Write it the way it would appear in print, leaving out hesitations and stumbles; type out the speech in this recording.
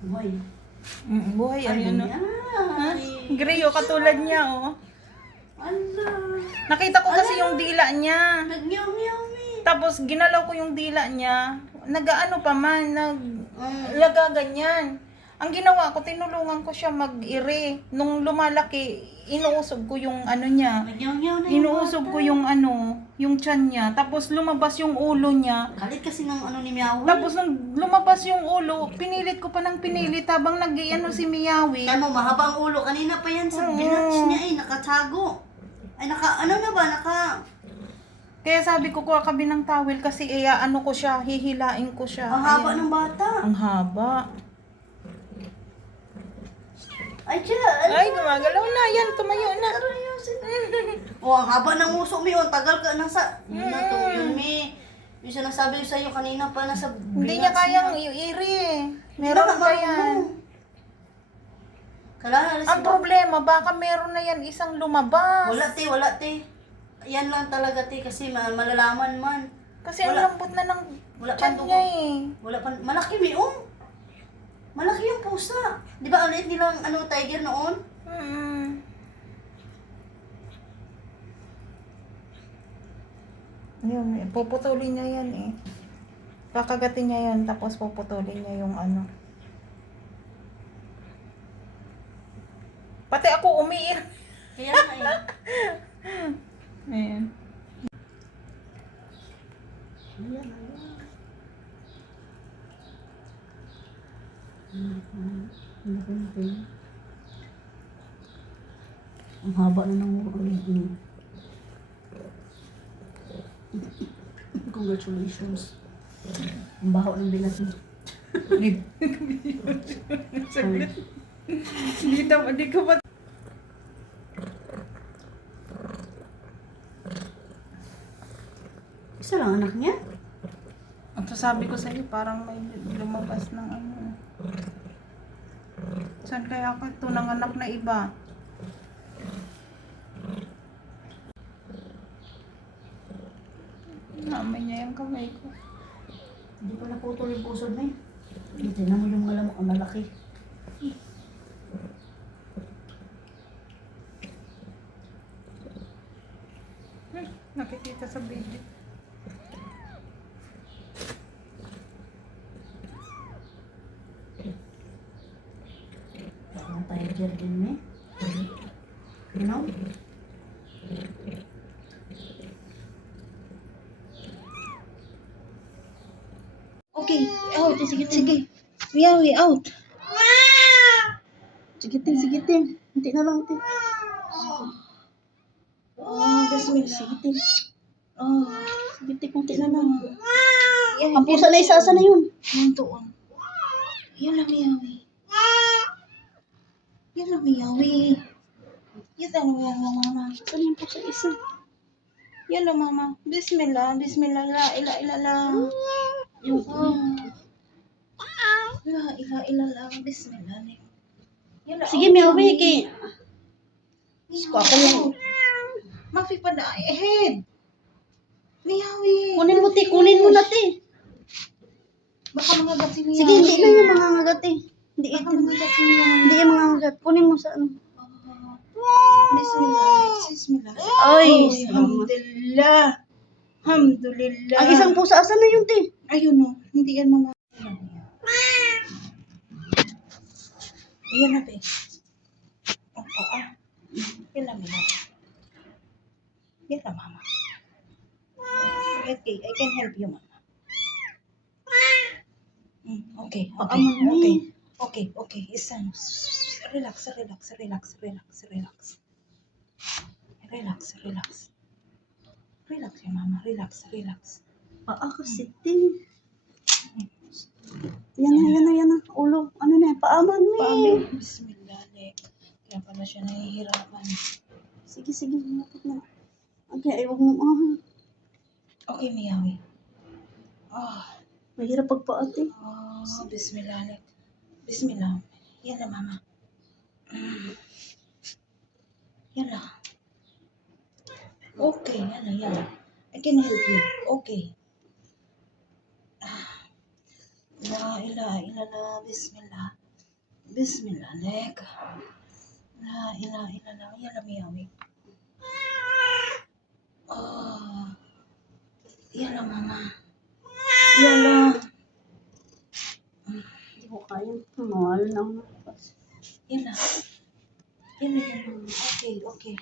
Buhay. Buhay, ayun, no? Ha? Ay. Gray, oh, katulad niya, oh. Ala. Nakita ko kasi yung dila niya. Nag-meow-meow me. Tapos, ginalaw ko yung dila niya. Nag-ano pa man, nagaganyan. Ang ginawa ko, tinulungan ko siya mag-ire. Nung lumalaki, inuusog ko yung ano niya. Nag-meow-meow na yung Inuusog bata. ko yung ano, yung tiyan niya. Tapos lumabas yung ulo niya. Galit kasi ng ano ni Meowie. Tapos nung lumabas yung ulo, pinilit ko pa ng pinilit habang nag-iano si Miyawi. Ano, mahaba ang ulo. Kanina pa yan sa Oo. binatch niya nakatago. Ay, ano na ba? Kaya sabi ko, kuha ka ng towel kasi ano ko siya, hihilain ko siya. Ang haba Ayan. ng bata. Ang haba. Ay, tiyan. Ay, gumagalaw na. Yan, tumayo na. Oh, ang haba ng uso mo yun. Tagal ka nasa... Yun na to, yun, me. Yung sinasabi ko sa'yo kanina pa nasa... Hindi niya kayang i-iri eh. Meron Meron pa yan. Kailangan Ang problema, baka meron na yan isang lumabas. wala, te. Yan lang talaga, te, kasi malalaman man. Kasi ang Wala. lambot na ng Wala tiyan pang niya dugo. eh. Wala pa... Malaki, me, oh. Malaki yung pusa. Di ba, ulit nilang, tiger noon? Yun, puputulin niya yan eh. Kakagatin niya yan, tapos puputulin niya yung ano. Pati ako umiir. Kaya nga, eh. Ayan. Ayan, ayan. Ang haba na ng ulo. Congratulations. Ang baho ng bilat mo. Saglit. Hindi ko ba... Isa lang anak niya? Ang sasabi ko sa'yo, parang may lumabas ng ano. Saan kaya ako ito nanganak na iba? Namay niya yung kamay ko. Hindi pa naputol yung pusod na yun. Tignan mo yung malamok ang malaki. Nakikita sa video. Parang tiger din, me. You know? Okay, out. Sige. Miyawi, out. Sige, tin. Hindi na lang, tin. Oh, Jasmine, sige, tin. Oh, sige, tin. Kunti na lang. Ang pusa na isa na yun. Yan doon. Yan lang Miyawi. Yan lang Miyawi. Yan lang mama. Saan yung pusa isa? Yan lang mama. Bismillah. Bismillah. La ila ila lang. Yung, La ila ila lang. Bismillah. Yan lang. sige, Miyawi, kay... Ko ako yung... Mafi pa na. Ahead. Miyawi. Kunin mo na, te. Baka mga gati Miyawi. Sige, hindi na yung mga ngagat, eh. Hindi, Baka mga gati Miyawi. hindi yung mga ngagat. Kunin mo sa ano. Bismillah. Bismillah. Ay, Alhamdulillah. Alhamdulillah. ang isang pusa, asan na yun, te? Ayun no. Hindi yan mama. Ayan na be. Oo. Yan na mama. Yan na mama. Okay, I can help you mama. Okay. Isan. Relax. Relax ya mama. Relax. Paa kasi, te. Yan na. Ulo. Ano na, paaman mo eh. Bismillah. Kaya pala siya nahihirapan. Sige. Malapit na. Okay, ay, huwag mo. Okay, Miyawi. Mahirap pagpaate. Bismillah. Bismillah. Yan na, mama. Yan na. Okay, yan na. I can help you. Okay. La ilaha illallah. Bismillah. Bismillah. Leg. La ilaha illallah. Yalla miyawi. Oh. Yalla mama. Yalla. Hindi ko kaya. Mahal lang. Yalla. Yalla yalla. Okay, okay.